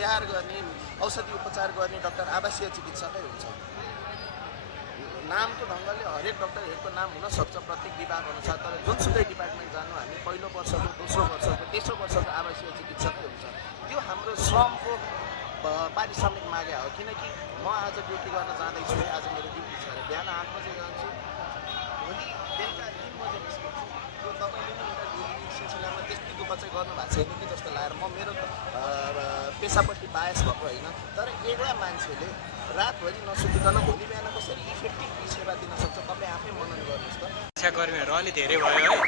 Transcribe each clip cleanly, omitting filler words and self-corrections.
स्याहार गर्ने औषधि उपचार गर्ने डाक्टर आवासीय चिकित्सकै हुन्छ। नामको ढङ्गले हरेक डाक्टरहरूको नाम हुनसक्छ प्रत्येक विभाग अनुसार, तर जुनसुकै डिपार्टमेन्ट जानु हामी पहिलो वर्षको, दोस्रो वर्षको, तेस्रो वर्षको आवासीय चिकित्सकै हुन्छ। त्यो हाम्रो श्रमको पारिश्रमिक मागे हो। किनकि म आज ड्युटी गर्न जाँदैछु, आज मेरो ड्युटी छ अरे, बिहान 8 बजे जान्छु, भोलि बेलुका 3 बजे निस्किन्छु। त्यो तपाईँले पनि एउटा ड्युटी सिलसिलामा त्यति दुःख चाहिँ गर्नुभएको छैन कि जस्तो लागेर, म मेरो पेसापट्टि बायस भएको होइन, तर एउटा मान्छेले रातभरि नसुतिकन भोलि बिहान कसरी इफेक्टिभ सेवा दिन सक्छ तपाईँ आफै मनन गर्नुहोस् त। शिक्षाकर्मीहरू अलि धेरै भयो है।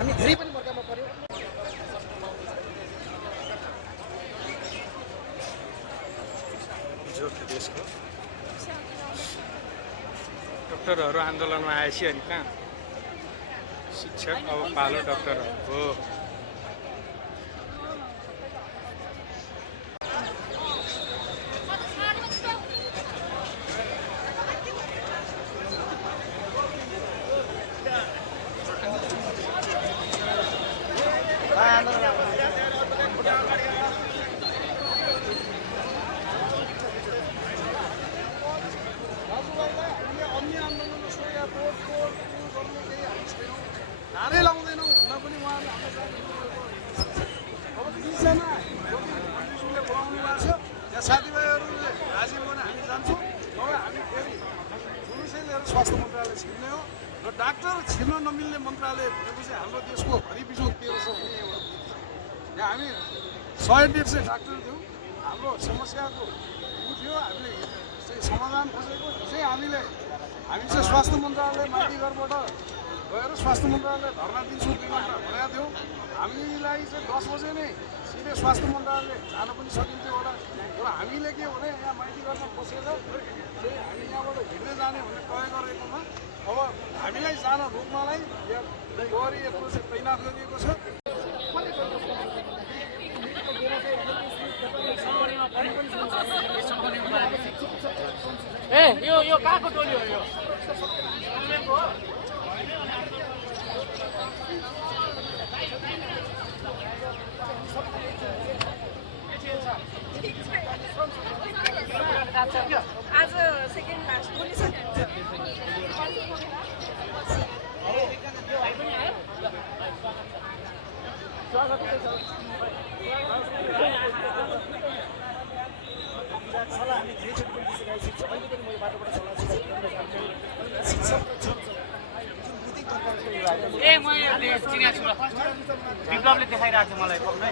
हामी धेरै पनि मर्कामा पर्यो। देशको डाक्टरहरू आन्दोलनमा आएपछि अनि कहाँ शिक्षक अब पालो डाक्टरहरूको हो। नारै लाउँदैनौँ हुन पनि उहाँले अब 20जना बोलाउनु भएको छ। यहाँ साथीभाइहरूले राजी भयो भने हामी जान्छौँ, नभए हामी फेरि पुलिसै लिएर स्वास्थ्य मन्त्रालय छिर्ने हो। र डाक्टर छिर्न नमिल्ने मन्त्रालय भनेपछि हाम्रो देशको हरिबिजो 1300 हुने एउटा यहाँ हामी 100-150 डाक्टर थियौँ। हाम्रो समस्याको उ थियो, हामीले चाहिँ समाधान खोजेको चाहिँ हामी चाहिँ स्वास्थ्य मन्त्रालय माथि घरबाट गएर स्वास्थ्य मन्त्रालय धर्ना दिन्छौँ 2 घन्टा भनेका थियौँ। हामीलाई चाहिँ 10 बजे नै सिधै स्वास्थ्य मन्त्रालय जान पनि सकिन्थ्यो होला। र हामीले के भने यहाँ माइती घरमा बसेर चाहिँ हामी यहाँबाट हिँड्दै जाने भन्ने तय गरेकोमा अब हामीलाई जान रोक्नलाई यहाँ प्रहरी यत्रो चाहिँ तैनात गरिएको छ। यो कहाँको टोली हो यो? आज सेकेन्ड क्लास पुलिस हामी धेरैचोटि पनि सिकाइसकेको छु, अहिले पनि म यो बाटोबाट चलाउँछु। ए म यो चिनेको छु, विप्लवले देखाइरहेको छ मलाई पक्कै।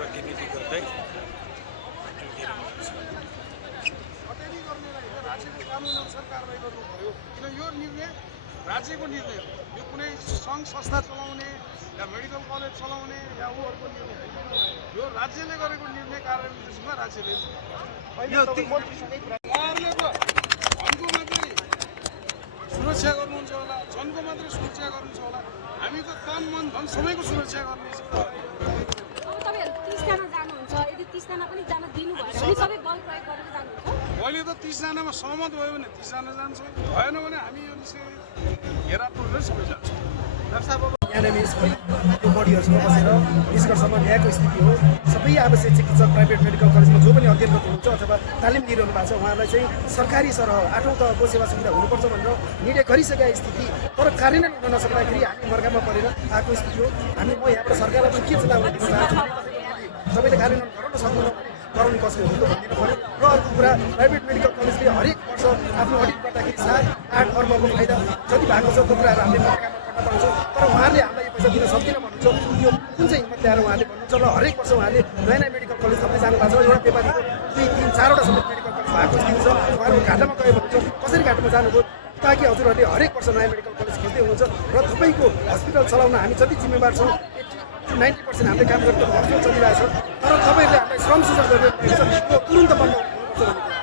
प्रतिनिधि गर्दै राज्यको कानुन अनुसार कारवाही गर्नु पर्यो। किन यो निर्णय राज्यको निर्णय हो, यो कुनै सङ्घ संस्था चलाउने या मेडिकल कलेज चलाउने या उहरूको निर्णय होइन। यो राज्यले गरेको निर्णय कार्यान्वयनमा राज्यले हजुरहरूले धनको मात्रै सुरक्षा गर्नुहुन्छ होला, जनको मात्रै सुरक्षा गर्नुहुन्छ होला, हामी त तन मन धन सबैको सुरक्षा गर्नेछ। अब तपाईँहरू 30 जना जानुहुन्छ, यदि 30 जना पनि जान दिनु भएन भने सबै बल प्रयोग गरेर जानुहुन्छ? पहिले त 30 जनामा सहमत भयो भने 30 जना जान्छ, भएन भने हामी यो घेरापुरले सबै जान्छौँ। यहाँनिर सबै यो बडीहरूसँग बसेर निष्कर्षमा ल्याएको स्थिति हो। सबै आवश्यक चिकित्सक प्राइभेट मेडिकल कलेजमा जो पनि अध्ययनरत हुनुहुन्छ अथवा तालिम लिइरहनु भएको छ उहाँलाई चाहिँ सरकारी सरह 8औँ तहको सेवा सुविधा हुनुपर्छ भनेर निर्णय गरिसकेका स्थिति, तर कार्यान्वयन हुन नसक्दाखेरि हामी मर्कामा परेर आएको स्थिति हो। हामी म यहाँबाट सरकारलाई पनि के चेतावनी दिन चाहन्छु, सबैले कार्यान्वयन गराउन सक्नुहुन्न गराउने कसरी हुन्छ भनिदिनु पऱ्यो। र अर्को कुरा, प्राइभेट मेडिकल कलेजले हरेक वर्ष आफ्नो अडिट गर्दाखेरि 7-8 अर्बको फाइदा जति भएको छ त्यो कुराहरू हामीले मर्कामा गर्न पाउँछौँ। तर उहाँहरूले हामीलाई यो पैसा दिन सक्दिनँ भन्नुहुन्छ, यो कुन चाहिँ हिम्मत ल्याएर उहाँले भन्नुहुन्छ? र हरेक वर्ष उहाँले नयाँ नयाँ मेडिकल कलेज थप्दै जानु भएको छ। एउटा व्यापारीको 2-3-4वटा समेत मेडिकल कलेज भएको स्थिति छ। उहाँहरू घाटामा गयो भन्नुहुन्छ, कसरी घाटामा जानुभयो? ताकि हजुरहरूले हरेक वर्ष नयाँ मेडिकल कलेज खोज्दै हुनुहुन्छ र तपाईँको हस्पिटल चलाउन हामी जति जिम्मेवार छौँ 90% हामीले काम गरेर हस्पिटल चलिरहेको छ। तर तपाईँहरूले हामीलाई श्रम सुझाव गरिरहेको छ, यो तुरुन्त बन्द हुनुपर्छ भन्ने